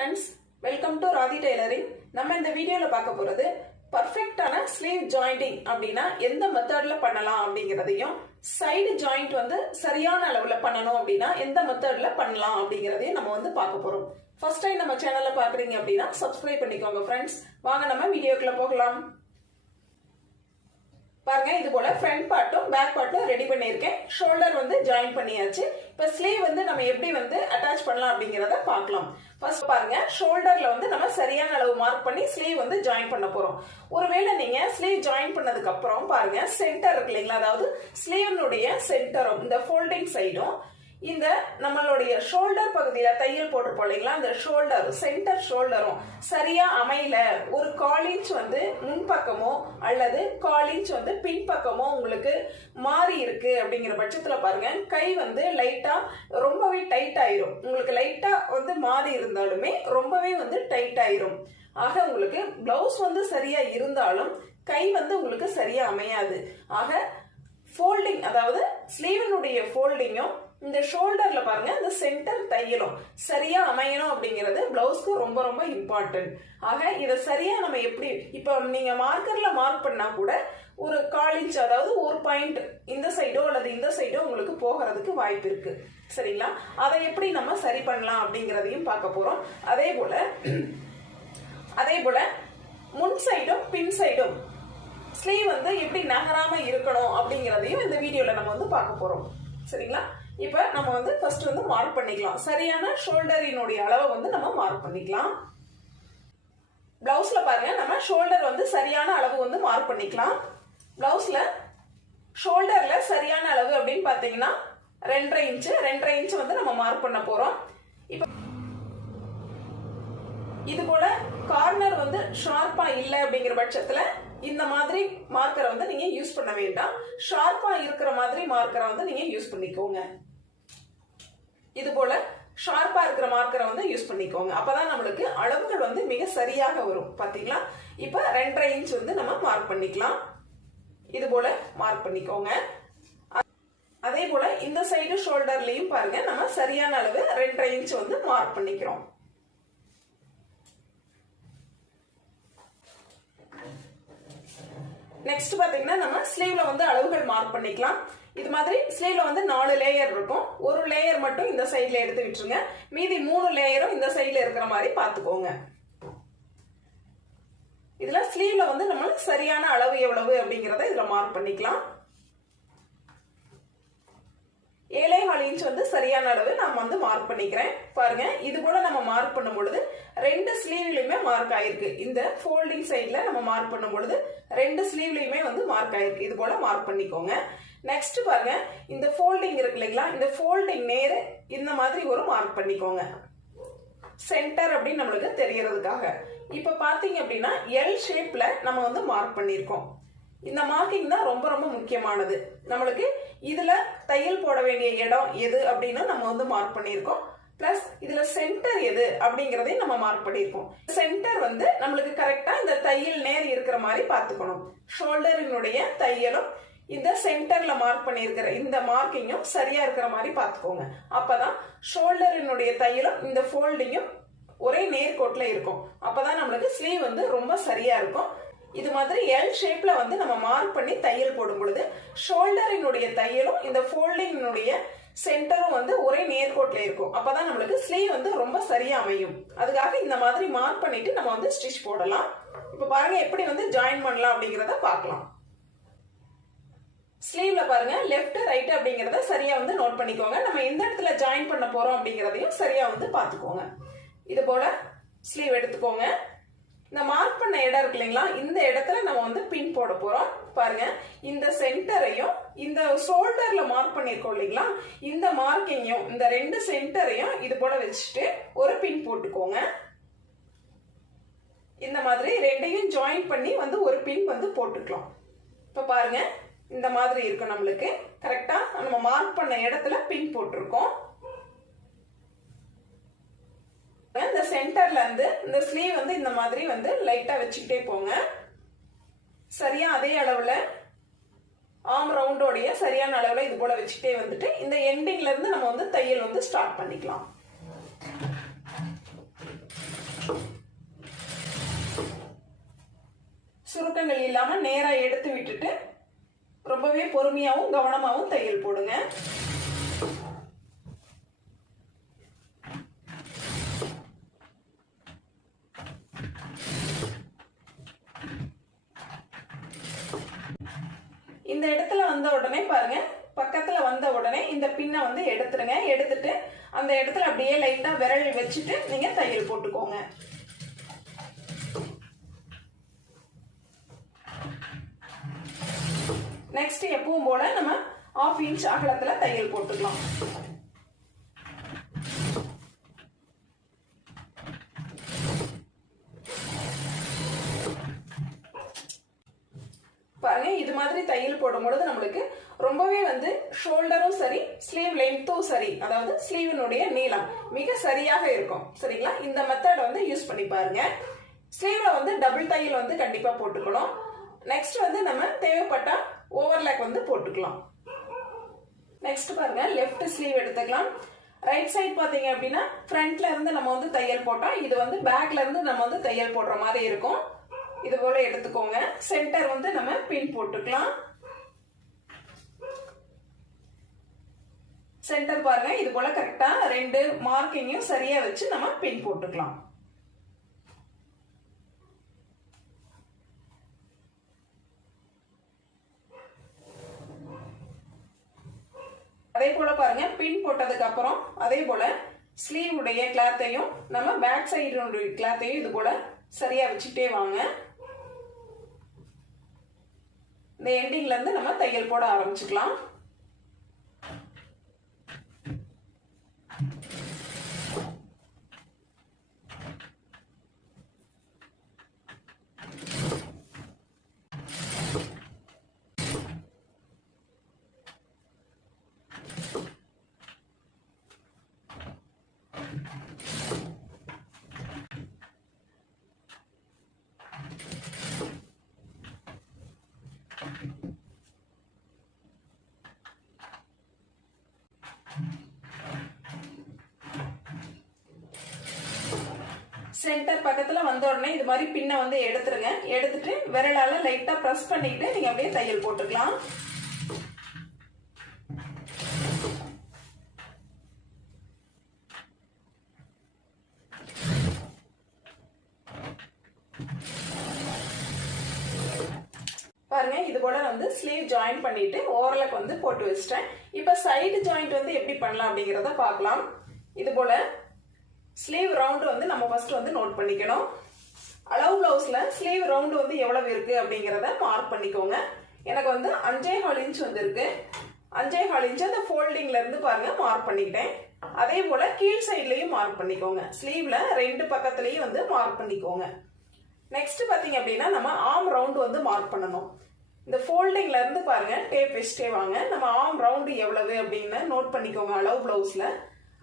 friends, welcome to Radhi Tailoring. நம்ம இந்த வீடியோல பார்க்க போறது பர்ஃபெக்ட்டான ஸ்லீவ் ஜாயிண்டிங் அப்படினா எந்த மெத்தட்ல பண்ணலாம் அப்படிங்கறதையும் சைடு ஜாயிண்ட் வந்து சரியான அளவுல பண்ணனும் அப்படினா எந்த மெத்தட்ல பண்ணலாம் அப்படிங்கறதையும் நம்ம பார்க்க போறோம். ஃபர்ஸ்ட் டைம் நம்ம சேனலை பார்க்கறீங்க அப்படினா Subscribe பண்ணிக்கோங்க फ्रेंड्स. வாங்க நம்ம வீடியோக்குள்ள போகலாம். பாருங்க இது போல ஃப்ரண்ட் பார்ட்டும் பேக் பார்ட்டும் ரெடி பண்ணியிருக்கேன். ஷோல்டர் வந்து ஜாயின் பண்ணியாச்சு. இப்போ ஸ்லீவ் வந்து நம்ம எப்படி வந்து அட்டாச் பண்ணலாம் அப்படிங்கறத பார்க்கலாம். ஃபர்ஸ்ட் பாருங்க ஷோல்டர்ல வந்து நம்ம சரியான அளவு மார்க் பண்ணி ஸ்லீவ் வந்து ஜாயின் பண்ண போறோம். ஒருவேளை நீங்க ஸ்லீவ் ஜாயின் பண்ணதுக்கு அப்புறம் பாருங்க சென்டர் இருக்கு இல்லைங்களா, அதாவது ஸ்லீவ்னுடைய சென்டரும் இந்த ஃபோல்டிங் சைடும் இந்த நம்மளுடைய ஷோல்டர் பகுதியில தையல் போட்டிருப்போம் இல்லைங்களா, அந்த ஷோல்டர் சென்டர் ஷோல்டரும் சரியா அமையல, ஒரு 1/4 இன்ச் வந்து முன்பக்கமோ அல்லது 1/4 இன்ச் வந்து பின்பக்கமோ உங்களுக்கு மாறி இருக்கு அப்படிங்கிற பட்சத்துல பாருங்க கை வந்து லைட்டா ரொம்பவே டைட் ஆயிரும். உங்களுக்கு லைட்டா வந்து மாறி இருந்தாலுமே ரொம்பவே வந்து டைட் ஆயிரும். ஆக உங்களுக்கு பிளவுஸ் வந்து சரியா இருந்தாலும் கை வந்து உங்களுக்கு சரியா அமையாது. ஆக ஃபோல்டிங், அதாவது ஸ்லீவனுடைய ஃபோல்டிங்கும் இந்த ஷோல்டர்ல பாருங்க இந்த சென்டர் தையலும் சரியா அமையணும் அப்படிங்கிறது பிளவுஸ்க்கு ரொம்ப ரொம்ப இம்பார்ட்டன்ட். ஆக இதை சரியா நம்ம எப்படி, இப்போ நீங்க மார்க்கர்ல மார்க் பண்ணா கூட ஒரு 1/4 இன்ச், அதாவது ஒரு பாயிண்ட் இந்த சைடோ அல்லது இந்த சைடோ உங்களுக்கு போகிறதுக்கு வாய்ப்பு இருக்கு. சரிங்களா, அதை எப்படி நம்ம சரி பண்ணலாம் அப்படிங்கிறதையும் பார்க்க போறோம். அதே போல முன் சைடும் பின் சைடும் ஸ்லீவ் வந்து எப்படி நகராம இருக்கணும் அப்படிங்கிறதையும் இந்த வீடியோல நம்ம வந்து பார்க்க போறோம். சரிங்களா, இப்ப நம்ம வந்து ஃபர்ஸ்ட் வந்து மார்க் பண்ணிக்கலாம். சரியான ஷோல்டரினுடைய அளவை வந்து நம்ம மார்க் பண்ணிக்கலாம். பிளவுஸ்ல பாருங்க நம்ம ஷோல்டர் வந்து சரியான அளவு வந்து மார்க் பண்ணிக்கலாம். பிளவுஸ்ல ஷோல்டர்ல சரியான அளவு அப்படின்னு பாத்தீங்கன்னா 2.5 இன்ச் வந்து நம்ம மார்க் பண்ண போறோம். இப்ப இது போல கார்னர் வந்து ஷார்ப்பா இல்ல அப்படிங்கிற பட்சத்துல இந்த மாதிரி மார்க்கரை வந்து நீங்க யூஸ் பண்ண வேண்டாம். ஷார்ப்பா இருக்கிற மாதிரி மார்க்கரை வந்து நீங்க யூஸ் பண்ணிக்கோங்க. இது போல ஷார்ப்பா இருக்கிற மார்க்கரை வந்து யூஸ் பண்ணிக்கோங்க. அப்பதான் நம்மளுக்கு அளவுகள் வந்து மிக சரியாக வரும். பாத்தீங்களா, இப்ப 2.5 இன்ச் வந்து நம்ம மார்க் பண்ணிக்கலாம். இது போல மார்க் பண்ணிக்கோங்க. அதே போல இந்த சைடு ஷோல்டர்லயும் பாருங்க நம்ம சரியான அளவு 2.5 இன்ச் வந்து மார்க் பண்ணிக்கிறோம். நெக்ஸ்ட் பாத்தீங்கன்னா நம்ம ஸ்லீவ்ல வந்து அளவுகள் மார்க் பண்ணிக்கலாம். இது மாதிரி ஸ்லீவ்ல வந்து 4 லேயர் இருக்கும். ஒரு லேயர் மட்டும் இந்த சைடுல எடுத்து விட்டுருங்க. மீதி 3 லேயரும் இந்த சைடுல இருக்கிற மாதிரி பாத்துக்கோங்க. இதுல ஸ்லீவ்ல வந்து நம்ம சரியான அளவு எவ்வளவு அப்படிங்கறத இதுல மார்க் பண்ணிக்கலாம். 7.25 இன்ச் வந்து சரியான அளவு நான் வந்து மார்க் பண்ணிக்கிறேன். பாருங்க இது போல நம்ம மார்க் பண்ணும் பொழுது 2 ஸ்லீவ்லயுமே மார்க் ஆயிருக்கு. இந்த ஃபோல்டிங் சைட்ல நம்ம மார்க் பண்ணும் பொழுது 2 ஸ்லீவ்லயுமே வந்து மார்க் ஆயிருக்கு. இது போல மார்க் பண்ணிக்கோங்க. நெக்ஸ்ட் பாருங்க இந்த ஃபோல்டிங் இருக்கு இல்லைங்களா, இந்த ஃபோல்டிங் நேர இந்த மாதிரி ஒரு மார்க் பண்ணிக்கோங்க, சென்டர் அப்படின்னு நம்மளுக்கு தெரியறதுக்காக. இப்ப பாத்தீங்க அப்படின்னா எல் ஷேப்ல நம்ம வந்து மார்க் பண்ணிருக்கோம். இந்த மார்க்கிங் தான் ரொம்ப ரொம்ப முக்கியமானது. நம்மளுக்கு இதுல தையல் போட வேண்டிய இடம் எது அப்படின்னு நம்ம வந்து மார்க் பண்ணிருக்கோம். பிளஸ் இதுல சென்டர் எது அப்படிங்கறதையும் நம்ம மார்க் பண்ணிருக்கோம். சென்டர் வந்து நம்மளுக்கு கரெக்டா இந்த தையல் நேர் இருக்கிற மாதிரி பாத்துக்கணும். ஷோல்டரினுடைய தையலும் இந்த சென்டர்ல மார்க் பண்ணிருக்கிற இந்த மார்க்கிங்கும் சரியா இருக்கிற மாதிரி பாத்துக்கோங்க. அப்பதான் ஷோல்டரினுடைய தையலும் இந்த ஃபோல்டிங்கும் ஒரே நேர்கோட்ல இருக்கும். அப்பதான் நம்மளுக்கு ஸ்லீவ் வந்து ரொம்ப சரியா இருக்கும். இது மாதிரி எல் ஷேப்ல வந்து நம்ம மார்க் பண்ணி தையல் போடும் பொழுது ஷோல்டரினுடைய தையலும் இந்த ஃபோல்டிங்கினுடைய சென்டரும் வந்து ஒரே நேர்கோட்ல இருக்கும். அப்பதான் நம்மளுக்கு ஸ்லீவ் வந்து ரொம்ப சரியா அமையும். அதுக்காக இந்த மாதிரி மார்க் பண்ணிட்டு நம்ம வந்து ஸ்டிச் போடலாம். இப்ப பாருங்க எப்படி வந்து ஜாயின் பண்ணலாம் அப்படிங்கறத பார்க்கலாம். ஸ்லீவ்ல பாருங்க லெஃப்ட் ரைட் அப்படிங்கறத சரியா வந்து நோட் பண்ணிக்கோங்க. நம்ம எந்த இடத்துல ஜாயின் பண்ண போறோம் அப்படிங்கறதையும் சரியா வந்து பாத்துக்கோங்க. இது போல ஸ்லீவ் எடுத்துக்கோங்க. இந்த மார்க் பண்ண இடம் இருக்கு இல்லைங்களா, இந்த இடத்துல நம்ம வந்து பின் போட போறோம். பாருங்க இந்த சென்டரையும் இந்த ஷோல்டர்ல மார்க் பண்ணிருக்கோம் இல்லைங்களா, இந்த மார்க்கிங்கையும் இந்த 2 சென்டரையும் இது போல வச்சுட்டு ஒரு பின் போட்டுக்கோங்க. இந்த மாதிரி 2யும் ஜாயின் பண்ணி வந்து ஒரு பின் வந்து போட்டுக்கலாம். இப்ப பாருங்க இந்த மாதிரி இருக்கும். நம்மளுக்கு கரெக்டா நம்ம மார்க் பண்ண இடத்துல பின் போட்டிருக்கோம். இந்த சென்டர்ல இருந்து இந்த ஸ்லீவ் வந்து இந்த மாதிரி வந்து லைட்டா வச்சுக்கிட்டே போங்க. சரியா அதே அளவுல ஆர்ம் ரவுண்டோடைய சரியான அளவுல இது போல வச்சுக்கிட்டே வந்துட்டு இந்த எண்டிங்ல இருந்து நம்ம வந்து தையல் வந்து ஸ்டார்ட் பண்ணிக்கலாம். சுருக்கங்கள் இல்லாம நேரா எடுத்து விட்டுட்டு ரொம்பவே பொறுமையாவும் கவனமாவும் தையல் போடுங்க. இந்த இடத்துல வந்த உடனே பாருங்க, பக்கத்துல வந்த உடனே இந்த பின்னை வந்து எடுத்துருங்க. எடுத்துட்டு அந்த இடத்துல அப்படியே லைட்டா விரல் வச்சுட்டு நீங்க தையல் போட்டுக்கோங்க. நெக்ஸ்ட் எப்பவும் போல நம்ம 1/2 இன்ச் அகலத்துல தையல் போட்டுக்கலாம். பாருங்க, இது மாதிரி தையல் போடும்பொழுது நம்மளுக்கு ரொம்பவே வந்து ஷோல்டரும் சரி, ஸ்லீவ் லென்த்தும் சரி, அதாவது ஸ்லீவினுடைய நீளம் மிக சரியாக இருக்கும். சரிங்களா? இந்த மெத்தட் வந்து யூஸ் பண்ணி பாருங்க. ஸ்லீவ்ல வந்து டபுள் தையல் வந்து கண்டிப்பா போட்டுக்கணும். நெக்ஸ்ட் வந்து நம்ம தேவைப்பட்டா ஓவர்லாக் வந்து போட்டுக்கலாம். நெக்ஸ்ட் பாருங்க, லெஃப்ட் ஸ்லீவ் எடுத்துக்கலாம். ரைட் சைடு பாத்தீங்க அப்படின்னா ஃப்ரண்ட்ல இருந்து நம்ம வந்து தையல் போட்டோம். இது வந்து பேக்ல இருந்து நம்ம வந்து தையல் போடுற மாதிரி இருக்கும். இது போல எடுத்துக்கோங்க. சென்டர் வந்து நம்ம பின் போட்டுக்கலாம். சென்டர் பாருங்க, இது போல கரெக்டா 2 மார்க்கிங்கையும் சரியா வச்சு நம்ம பின் போட்டுக்கலாம். அதே போல பாருங்க, பின் போட்டதுக்கு அப்புறம் அதே போல ஸ்லீவ் உடைய கிளாத்தையும் நம்ம பேக் சைடு கிளாத்தையும் இது போல சரியா வச்சுட்டே வாங்க. இந்த எண்டிங்ல இருந்து நம்ம தையல் போட ஆரம்பிச்சுக்கலாம். சென்டர் பக்கத்துல வந்த உடனே இது மாதிரி பின்ன வந்து எடுத்துருங்க. எடுத்துட்டு விரலால லைட்டா பிரஸ் பண்ணிட்டு நீங்க அப்படியே தையல் போட்டுக்கலாம். பாருங்க, இது போல வந்து ஸ்லீவ் ஜாயின் பண்ணிட்டு ஓவர்லாக் வந்து போட்டு வச்சிட்டேன். இப்ப சைடு ஜாயிண்ட் வந்து எப்படி பண்ணலாம் அப்படிங்கறத பார்க்கலாம். இது போல ஸ்லீவ் ரவுண்ட் வந்து நம்ம ஃபர்ஸ்ட் வந்து நோட் பண்ணிக்கணும். அளவு பிளவுஸ்ல ஸ்லீவ் ரவுண்ட் வந்து எவ்வளவு இருக்கு அப்படிங்கறத மார்க் பண்ணிக்கோங்க. எனக்கு வந்து 5.25 இன்ச் வந்து இருக்கு. 5.25 இன்ச் அந்த ஃபோல்டிங்ல இருந்து பாருங்க மார்க் பண்ணிக்கிட்டேன். அதே போல கீழ் சைட்லயும் மார்க் பண்ணிக்கோங்க. ஸ்லீவ்ல 2 பக்கத்துலயும் வந்து மார்க் பண்ணிக்கோங்க. நெக்ஸ்ட் பாத்தீங்க அப்படின்னா நம்ம ஆர்ம் ரவுண்ட் வந்து மார்க் பண்ணணும். இந்த ஃபோல்டிங்ல இருந்து பாருங்க டேப் வச்சுட்டே வாங்க. நம்ம ஆர்ம் ரவுண்ட் எவ்வளவு அப்படின்னு நோட் பண்ணிக்கோங்க.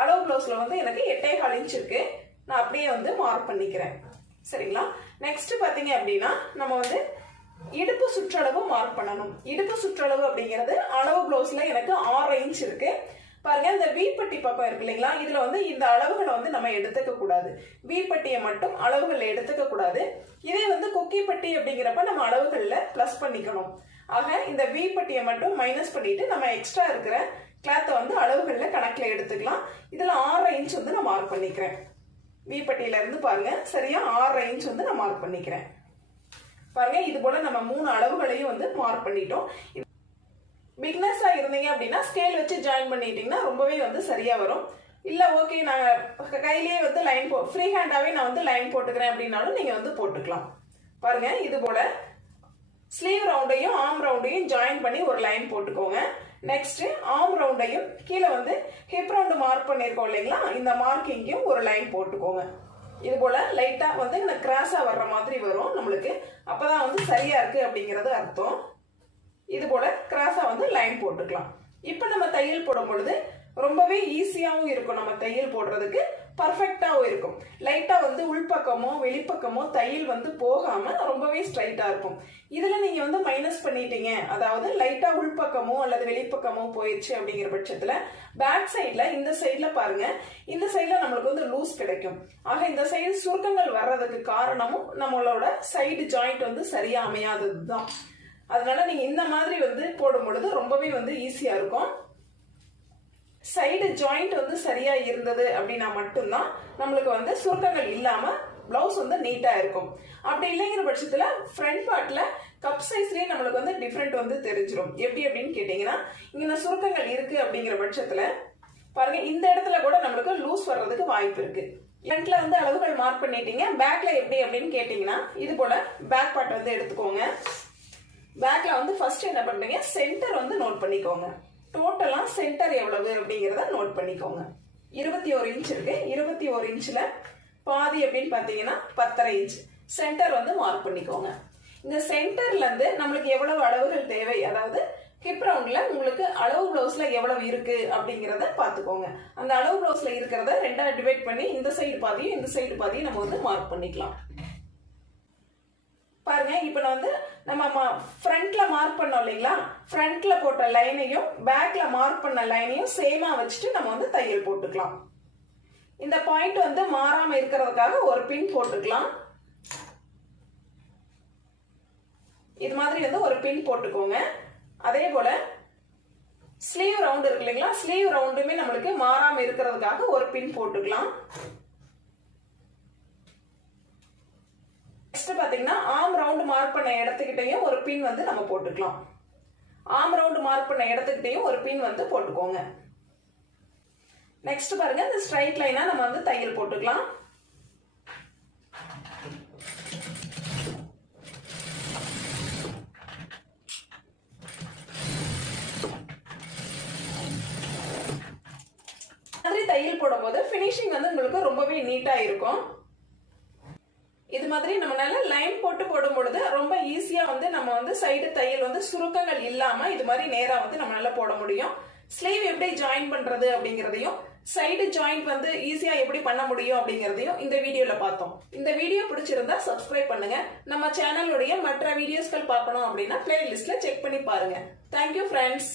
அளவு பிளவுஸ்ல வந்து எனக்கு 8.25 இன்ச் இருக்கு. நான் அப்படியே வந்து மார்க் பண்ணிக்கிறேன். சரிங்களா? நெக்ஸ்ட் பாத்தீங்க அப்படின்னா நம்ம வந்து இடுப்பு சுற்றளவு மார்க் பண்ணணும். இடுப்பு சுற்றளவு அப்படிங்கிறது அளவு பிளவுஸ்ல எனக்கு 6 இன்ச் இருக்கு. பாருங்க, இந்த வீப்பட்டி பக்கம் இருக்கு இல்லைங்களா, இதுல வந்து இந்த அளவுகளை வந்து நம்ம எடுத்துக்க கூடாது. வீப்பட்டியை மட்டும் அளவுகள் எடுத்துக்க கூடாது. இதே வந்து கொக்கி பட்டி அப்படிங்கிறப்ப நம்ம அளவுகள்ல பிளஸ் பண்ணிக்கணும். ஆக இந்த வீப்பட்டியை மட்டும் மைனஸ் பண்ணிட்டு நம்ம எக்ஸ்ட்ரா இருக்கிற கிளாத்தை வந்து அளவுகள்ல கணக்குல எடுத்துக்கலாம். இதுல 6 இன்ச் வந்து நான் மார்க் பண்ணிக்கிறேன். வீப்பட்டியில இருந்து பாருங்க சரியா 6 இன்ச் வந்து நான் மார்க் பண்ணிக்கிறேன். பாருங்க, இது போல நம்ம 3 அளவுகளையும் வந்து மார்க் பண்ணிட்டோம். பிக்னஸா இருந்தீங்க அப்படின்னா ஸ்கேல் வச்சு ஜாயின் பண்ணிட்டீங்கன்னா ரொம்பவே வந்து சரியா வரும். இல்ல ஓகே நான் கையிலேயே வந்து லைன் ஃப்ரீ ஹேண்டாவே நான் வந்து லைன் போட்டுக்கிறேன் அப்படின்னாலும் நீங்க வந்து போட்டுக்கலாம். பாருங்க, இது போல ஸ்லீவ் ரவுண்டையும் ஆர்ம் ரவுண்டையும் ஜாயின் பண்ணி ஒரு லைன் போட்டுக்கோங்க. நெக்ஸ்ட் ஆர்ம் ரவுண்டையும் கீழே வந்து ஹிப் ரவுண்ட் மார்க் பண்ணிருக்கோம் இல்லைங்களா, இந்த மார்க்கிங்கையும் ஒரு லைன் போட்டுக்கோங்க. இது போல லைட்டா வந்து இந்த கிராஸா வர்ற மாதிரி வரும் நம்மளுக்கு. அப்பதான் வந்து சரியா இருக்கு அப்படிங்கறது அர்த்தம். இது போல கிராஸா வந்து லைன் போட்டுக்கலாம். இப்ப நம்ம தையல் போடும் பொழுது ரொம்பவே ஈஸியாவும் இருக்கும். நம்ம தையல் போடுறதுக்கு பர்ஃபெக்டாவும் இருக்கும். லைட்டா வந்து உள்பக்கமோ வெளிப்பக்கமோ தையல் வந்து போகாம ரொம்பவே ஸ்ட்ரைட்டா இருக்கும். இதுல நீங்க வந்து மைனஸ் பண்ணிட்டீங்க, அதாவது லைட்டா உள்பக்கமோ அல்லது வெளிப்பக்கமோ போயிடுச்சு அப்படிங்கிற பட்சத்துல பேக் சைட்ல இந்த சைட்ல பாருங்க, இந்த சைட்ல நம்மளுக்கு வந்து லூஸ் கிடைக்கும். ஆக இந்த சைடு சுருக்கங்கள் வர்றதுக்கு காரணமும் நம்மளோட சைடு ஜாயிண்ட் வந்து சரியா அமையாததுதான். அதனால நீங்க இந்த மாதிரி வந்து போடும் பொழுது ரொம்பவே வந்து ஈஸியா இருக்கும். சைடு ஜாயிண்ட் வந்து சரியா இருந்தது அப்படின்னா மட்டும்தான் நம்மளுக்கு வந்து சுருக்கங்கள் இல்லாம பிளவுஸ் வந்து நீட்டா இருக்கும். அப்படி இல்லைங்கிற பட்சத்துல ஃப்ரண்ட் பார்ட்ல கப் சைஸ்லயே நம்மளுக்கு வந்து டிஃப்ரெண்ட் வந்து தெரிஞ்சிடும். எப்படி அப்படின்னு கேட்டீங்கன்னா, இங்க சுருக்கங்கள் இருக்கு அப்படிங்கிற பட்சத்துல பாருங்க, இந்த இடத்துல கூட நம்மளுக்கு லூஸ் வர்றதுக்கு வாய்ப்பு இருக்கு. ஃப்ரண்ட்ல வந்து அளவுகள் மார்க் பண்ணிட்டீங்க. பேக்ல எப்படி அப்படின்னு கேட்டீங்கன்னா, இது போல பேக் பார்ட் வந்து எடுத்துக்கோங்க. பேக்ல வந்து ஃபர்ஸ்ட் என்ன பண்றீங்க, சென்டர் வந்து நோட் பண்ணிக்கோங்க. டோட்டலா சென்டர் எவ்வளவு அப்படிங்கறத நோட் பண்ணிக்கோங்க. 21 இன்ச் இருக்கு. 21 இன்ச்ல பாதி அப்படின்னு பாத்தீங்கன்னா 10.5 இன்ச் சென்டர் வந்து மார்க் பண்ணிக்கோங்க. இந்த சென்டர்ல இருந்து நம்மளுக்கு எவ்வளவு அளவுகள் தேவை, அதாவது ஹிப் ரவுண்ட்ல உங்களுக்கு அளவு பிளவுஸ்ல எவ்வளவு இருக்கு அப்படிங்கறத பாத்துக்கோங்க. அந்த அளவு பிளவுஸ்ல இருக்கிறத ரெண்டா டிவைட் பண்ணி இந்த சைடு பாதியும் இந்த சைடு பாதியும் நம்ம வந்து மார்க் பண்ணிக்கலாம். பாருங்க, இப்ப நான் வந்து நம்ம ஃப்ரண்ட்ல மார்க் பண்ணோம் இல்லைங்களா, ஃப்ரண்ட்ல போட்ட லைனையும் பேக்ல மார்க் பண்ண லைனையும் சேமா வச்சுட்டு நம்ம வந்து தையல் போட்டுக்கலாம். இந்த பாயிண்ட் வந்து மாறாம இருக்கிறதுக்காக ஒரு பின் போட்டுக்கலாம். இது மாதிரி வந்து ஒரு பின் போட்டுக்கோங்க. அதே போல ஸ்லீவ் ரவுண்ட் இருக்கு இல்லைங்களா, ஸ்லீவ் ரவுண்டுமே நம்மளுக்கு மாறாம இருக்கிறதுக்காக ஒரு பின் போட்டுக்கலாம். நெக்ஸ்ட் பாத்தீங்கன்னா, ஆர்ம் ரவுண்ட் மார்க் பண்ண இடத்துக்கிட்டையும் ஒரு பின் வந்து நம்ம போட்டுக்கலாம். ஆர்ம் ரவுண்ட் மார்க் பண்ண இடத்துக்கிட்டையும் ஒரு பின் வந்து போட்டுக்கோங்க. நெக்ஸ்ட் பாருங்க, இந்த ஸ்ட்ரைட் லைனா நம்ம வந்து தையல் போட்டுக்கலாம். மாதிரி தையல் போடும்போது ஃபினிஷிங் வந்து உங்களுக்கு ரொம்பவே நீட்டா இருக்கும். இது மாதிரி நம்மளால லைன் போட்டு போடும் பொழுது ரொம்ப ஈஸியா வந்து நம்ம வந்து சைடு தையல் வந்து சுருக்கங்கள் இல்லாம இது மாதிரி நேரா வந்து நம்மளால போட முடியும். ஸ்லீவ் எப்படி ஜாயின் பண்றது அப்படிங்கறதையும், சைடு ஜாயிண்ட் வந்து ஈஸியா எப்படி பண்ண முடியும் அப்படிங்கறதையும் இந்த வீடியோல பார்த்தோம். இந்த வீடியோ பிடிச்சிருந்தா சப்ஸ்கிரைப் பண்ணுங்க. நம்ம சேனலுடைய மற்ற வீடியோஸ்கள் பார்க்கணும் அப்படின்னா பிளேலிஸ்ட்ல செக் பண்ணி பாருங்க. Thank you friends.